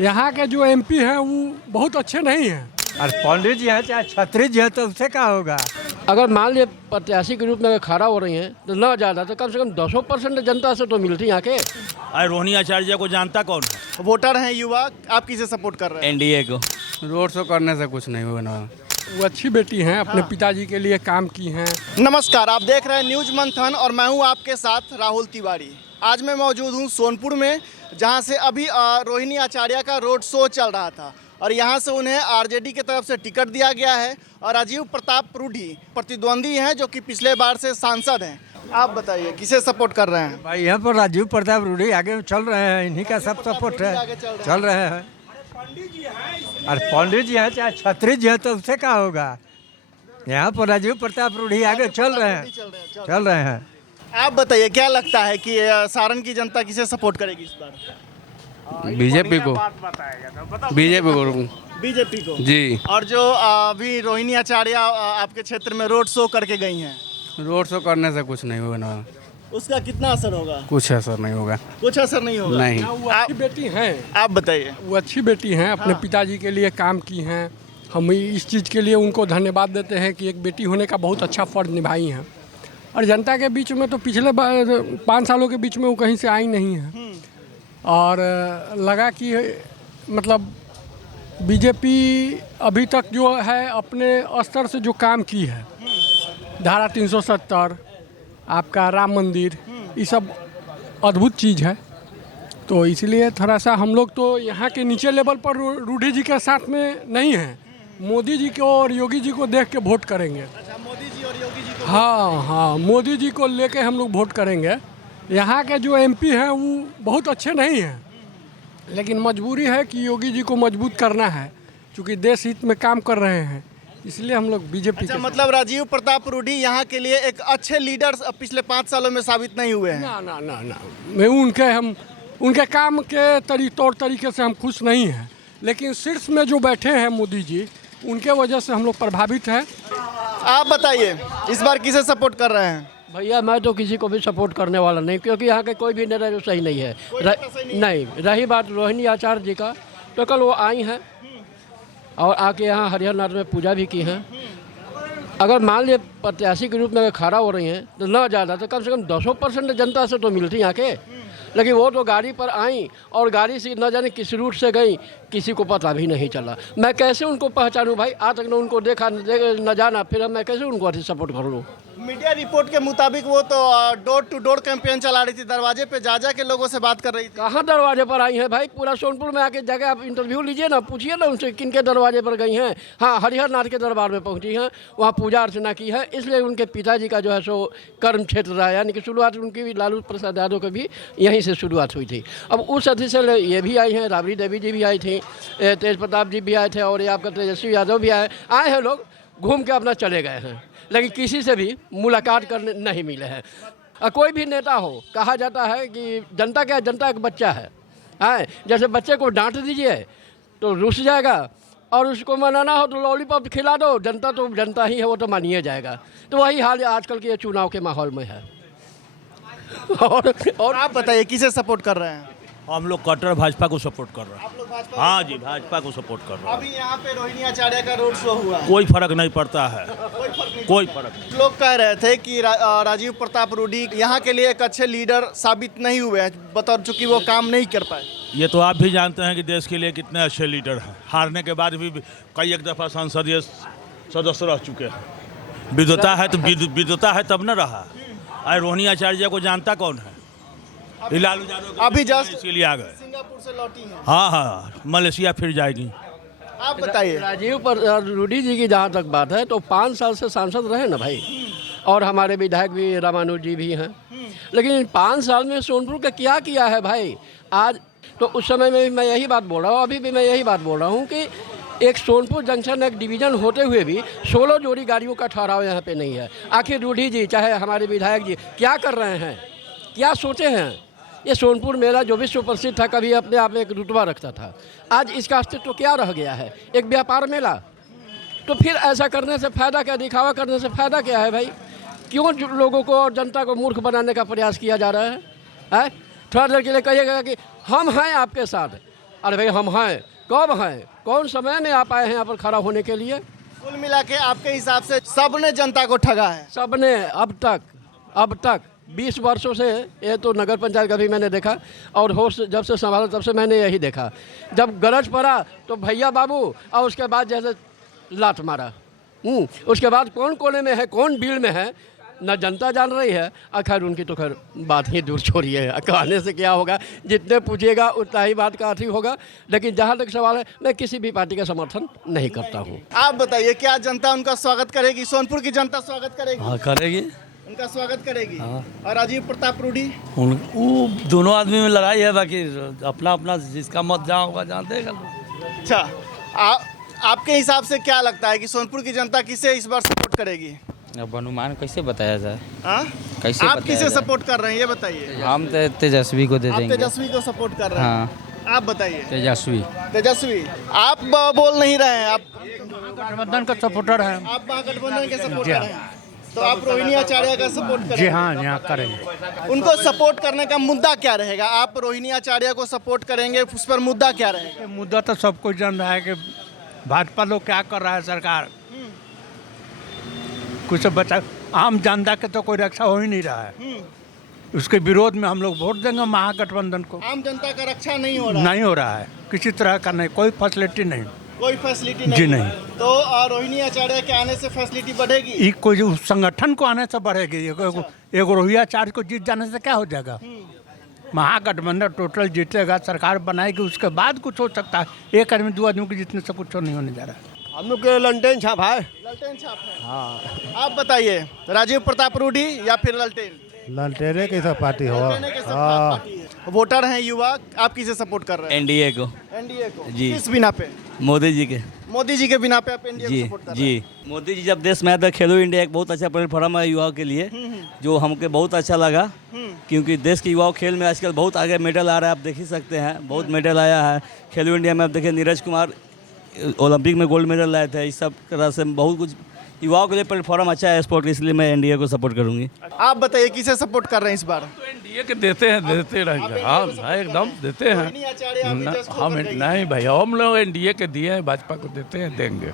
यहाँ के जो एमपी हैं वो बहुत अच्छे नहीं हैं। और पंडित जी हैं चाहे छत्री जी हैं तो उससे क्या होगा। अगर मान लिया प्रत्याशी के रूप में खड़ा हो रही हैं तो ना ज़्यादा तो कम से कम 200% जनता से तो मिलती यहाँ के। अरे रोहिणी आचार्य को जानता कौन है? वोटर हैं युवा, आप किसे सपोर्ट कर रहे हैं? एनडीए को। रोड शो करने से कुछ नहीं होगा ना। वो अच्छी बेटी हैं, अपने पिताजी के लिए काम की हैं। नमस्कार, आप देख रहे हैं न्यूज मंथन और मैं हूं आपके साथ राहुल तिवारी। आज मैं मौजूद हूं सोनपुर में, जहां से अभी रोहिणी आचार्य का रोड शो चल रहा था और यहां से उन्हें आरजेडी की तरफ से टिकट दिया गया है और राजीव प्रताप रूडी प्रतिद्वंदी हैं जो कि पिछले बार से सांसद हैं। आप बताइए किसे सपोर्ट कर रहे हैं? भाई यहाँ पर राजीव प्रताप रूडी आगे चल रहे हैं, इन्हीं का सब सपोर्ट है, चल रहे हैं। और पंडित जी हैं चाहे छत्री जी हैं तो उससे क्या होगा। यहाँ पर राजीव प्रताप रूडी आगे चल रहे हैं। आप बताइए क्या लगता है कि सारण की जनता किसे सपोर्ट करेगी इस बार? बीजेपी को। बीजेपी को जी। और जो अभी रोहिणी आचार्य आपके क्षेत्र में रोड शो करके गई हैं, रोड शो करने से कुछ नहीं होगा ना। उसका कितना असर होगा? कुछ असर नहीं होगा। कुछ असर नहीं होगा। नहीं। वो अच्छी बेटी हैं, आप बताइए। वो अच्छी बेटी हैं, अपने पिताजी के लिए काम की हैं। हम इस चीज़ के लिए उनको धन्यवाद देते हैं कि एक बेटी होने का बहुत अच्छा फ़र्ज निभाई हैं। और जनता के बीच में तो पिछले 5 सालों के बीच में वो कहीं से आई नहीं है और लगा कि मतलब बीजेपी अभी तक जो है अपने स्तर से जो काम की है, धारा 370, आपका राम मंदिर, ये सब अद्भुत चीज़ है। तो इसलिए थोड़ा सा हम लोग तो यहाँ के नीचे लेवल पर रूडी जी के साथ में नहीं हैं। मोदी जी को और योगी जी को देख के वोट करेंगे। अच्छा, मोदी जी और योगी जी को। हाँ, मोदी जी को लेके हम लोग वोट करेंगे। यहाँ के जो एमपी हैं वो बहुत अच्छे नहीं हैं, लेकिन मजबूरी है कि योगी जी को मजबूत करना है, क्योंकि देश हित में काम कर रहे हैं, इसलिए हम लोग बीजेपी। अच्छा, मतलब राजीव प्रताप रूडी यहाँ के लिए एक अच्छे लीडर पिछले 5 सालों में साबित नहीं हुए हैं। ना मैं उनके काम के तौर तरीके से हम खुश नहीं हैं, लेकिन शीर्ष में जो बैठे हैं मोदी जी, उनके वजह से हम लोग प्रभावित हैं। आप बताइए इस बार किसे सपोर्ट कर रहे हैं? भैया मैं तो किसी को भी सपोर्ट करने वाला नहीं, क्योंकि यहाँ के कोई भी नेता जो सही नहीं है। नहीं, रही बात रोहिणी आचार्य जी का, तो कल वो आई हैं और आके यहाँ हरिहरनाथ में पूजा भी की हैं। अगर मान लिया प्रत्याशी के रूप में खड़ा हो रही हैं तो ना ज़्यादा तो कम से कम 200% जनता से तो मिलती यहाँ के। लेकिन वो तो गाड़ी पर आई और गाड़ी से न जाने किस रूट से गई, किसी को पता भी नहीं चला। मैं कैसे उनको पहचानूं भाई? आज तक न उनको देखा न जाना, फिर मैं कैसे उनको अच्छी सपोर्ट कर लूँ? मीडिया रिपोर्ट के मुताबिक वो तो डोर टू डोर कैंपेन चला रही थी, दरवाजे पे जा के लोगों से बात कर रही थी। कहाँ दरवाजे पर आई हैं भाई? पूरा सोनपुर में आके जगह आप इंटरव्यू लीजिए ना, पूछिए ना उनसे किन के दरवाजे पर गई हैं। हाँ, हरिहरनाथ के दरबार में पहुँची हैं, वहाँ पूजा अर्चना की है। इसलिए उनके पिताजी का जो है सो कर्म क्षेत्र रहा है, यानी कि शुरुआत उनकी भी लालू प्रसाद यादव की भी यहीं से शुरुआत हुई थी। अब उस अतिथि से ये भी आई हैं, राबड़ी देवी जी भी आई थी, तेज प्रताप जी भी आए थे और ये आपका तेजस्वी यादव भी आए हैं। लोग घूम के अपना चले गए हैं, लेकिन किसी से भी मुलाकात करने नहीं मिले हैं। कोई भी नेता हो, कहा जाता है कि जनता क्या, जनता एक बच्चा है। जैसे बच्चे को डांट दीजिए तो रुस जाएगा और उसको मनाना हो तो लॉलीपॉप खिला दो, जनता तो जनता ही है, वो तो मानिए जाएगा। तो वही हाल आजकल के चुनाव के माहौल में है। और आप बताइए किसे सपोर्ट कर रहे हैं? हम लोग कट्टर भाजपा को सपोर्ट कर रहे हैं। आप लोग भाजपा? हाँ जी, भाजपा को सपोर्ट कर रहे हैं। अभी यहाँ पे रोहिणी आचार्य का रोड शो हुआ है, कोई फर्क नहीं पड़ता है, कोई फर्क नहीं। लोग कह रहे थे कि राजीव प्रताप रूडी यहाँ के लिए एक अच्छे लीडर साबित नहीं हुए हैं, बतौर चूंकि वो काम नहीं कर पाए। ये तो आप भी जानते हैं कि देश के लिए कितने अच्छे लीडर हैं। हारने के बाद भी कई एक दफ़ा संसदीय सदस्य रह चुके हैं। विद्वता है तो विद्वता है तब न रहा। अरे रोहिणी आचार्य को जानता कौन है? लालू यादव अभी जस्ट इसके लिए आ गए, सिंगापुर से लौटी हैं। हाँ, मलेशिया फिर जाएगी। आप बताइए। राजीव रूडी जी की जहाँ तक बात है तो 5 साल से सांसद रहे ना भाई, और हमारे विधायक भी रामानुज जी भी हैं। लेकिन 5 साल में सोनपुर का क्या किया है भाई? आज तो उस समय में भी मैं यही बात बोल रहा हूँ, अभी भी मैं यही बात बोल रहा हूँ कि एक सोनपुर जंक्शन एक डिवीज़न होते हुए भी 16 जोड़ी गाड़ियों का ठहराव यहाँ पे नहीं है। आखिर रूडी जी चाहे हमारे विधायक जी क्या कर रहे हैं, क्या सोचे हैं? ये सोनपुर मेला जो विश्व प्रसिद्ध था, कभी अपने आप में एक रुतबा रखता था, आज इसका अस्तित्व क्या रह गया है? एक व्यापार मेला। तो फिर ऐसा करने से फ़ायदा क्या, दिखावा करने से फ़ायदा क्या है भाई? क्यों लोगों को और जनता को मूर्ख बनाने का प्रयास किया जा रहा है? थोड़ा देर के लिए कहिएगा कि हम हैं आपके साथ, अरे भाई हम हैं, कब हैं, कौन समय में आप आए हैं यहाँ पर खड़ा होने के लिए? कुल मिला के आपके हिसाब से सबने जनता को ठगा है। सबने अब तक 20 वर्षों से, ये तो नगर पंचायत का भी मैंने देखा और होश जब से संभाला तब से मैंने यही देखा, जब गरज पड़ा तो भैया बाबू, और उसके बाद जैसे लात मारा। उसके बाद कौन कोने में है, कौन भीड़ में है, न जनता जान रही है। खैर उनकी तो खैर बात ही दूर छोड़िए, कहने से क्या होगा, जितने पूछिएगा उतना ही बात का ठीक होगा। लेकिन जहाँ तक सवाल है, मैं किसी भी पार्टी का समर्थन नहीं करता हूँ। आप बताइए, क्या जनता उनका स्वागत करेगी? सोनपुर की जनता स्वागत करेगी? हाँ करेगी, उनका स्वागत करेगी। और राजीव प्रताप रूडी? वो दोनों आदमी में लड़ाई है, बाकी अपना अपना जिसका मत जहाँ होगा जहाँ देगा। अच्छा, आपके हिसाब से क्या लगता है कि सोनपुर की जनता किसे इस बार सपोर्ट करेगी? अब अनुमान कैसे बताया जाए? हाँ? कैसे आप बताया किसे जाए? सपोर्ट कर रहे हैं ये बताइए। हम तो तेजस्वी को दे आप देंगे। तेजस्वी को सपोर्ट कर रहे हैं? हाँ आप बताइए। तेजस्वी। तेजस्वी, आप बोल नहीं रहे हैं, आप गठबंधन का सपोर्टर है। आप महागठबंधन के सपोर्टर हैं, तो आप रोहिणी आचार्य का सपोर्ट करेंगे? जी हाँ, यहाँ करेंगे। उनको सपोर्ट करने का मुद्दा क्या रहेगा? आप रोहिणी आचार्य को सपोर्ट करेंगे, उस पर मुद्दा क्या रहेगा? मुद्दा तो सबको जान रहा है कि भाजपा लोग क्या कर रहा है, सरकार कुछ बचा, आम जनता के तो कोई रक्षा हो ही नहीं रहा है। उसके विरोध में हम लोग वोट देंगे महागठबंधन को। आम जनता का रक्षा नहीं हो रहा? नहीं हो रहा है, किसी तरह का नहीं, कोई फैसिलिटी नहीं। कोई फैसिलिटी जी नहीं? नहीं। तो रोहिणी आचार्य के आने से फैसिलिटी बढ़ेगी? ये कोई उस संगठन को आने से बढ़ेगी। एगो रोहिणी आचार्य को जीत जाने से क्या हो जाएगा? महागठबंधन टोटल जीतेगा, सरकार बनाएगी, उसके बाद कुछ हो सकता है। एक आदमी दो आदमी को जीतने से कुछ नहीं होने जा रहा है। हम लोग के ललटेन छाप है। ललटेन छाप है? हाँ। आप बताइए, राजीव प्रताप रूडी या फिर ललटेन? ललटेने की सब पार्टी हो। ललटेने के साथ पार्टी है। वोटर हैं युवा, आप किसे सपोर्ट कर रहे हैं? एनडीए को। एनडीए को? जी। किस बिना पे? मोदी जी के। मोदी जी के बिना पे आप एनडीए जी को सपोर्ट कर रहे हैं? जी। मोदी जी जब देश में आए तो खेलो इंडिया एक बहुत अच्छा प्लेटफॉर्म है युवाओं के लिए, जो हमको बहुत अच्छा लगा, क्योंकि देश के युवाओं खेल में आजकल बहुत आगे मेडल आ रहा है। आप देख ही सकते हैं, बहुत मेडल आया है खेलो इंडिया में। आप देखिए नीरज कुमार ओलंपिक में गोल्ड मेडल लाए थे। इस सब तरह से बहुत कुछ युवाओं के लिए प्लेटफॉर्म अच्छा है स्पोर्ट, इसलिए मैं एनडीए को सपोर्ट करूंगी। आप बताइए, किसे सपोर्ट कर रहे हैं इस बार? एनडीए के देते हैं, देते रहेंगे। हाँ एकदम देते हैं। रोहिणी आचार्य आप विजय को हम कर रही हैं। नहीं भाई, हम लोग एनडीए के दिए हैं, भाजपा को देते हैं, देंगे।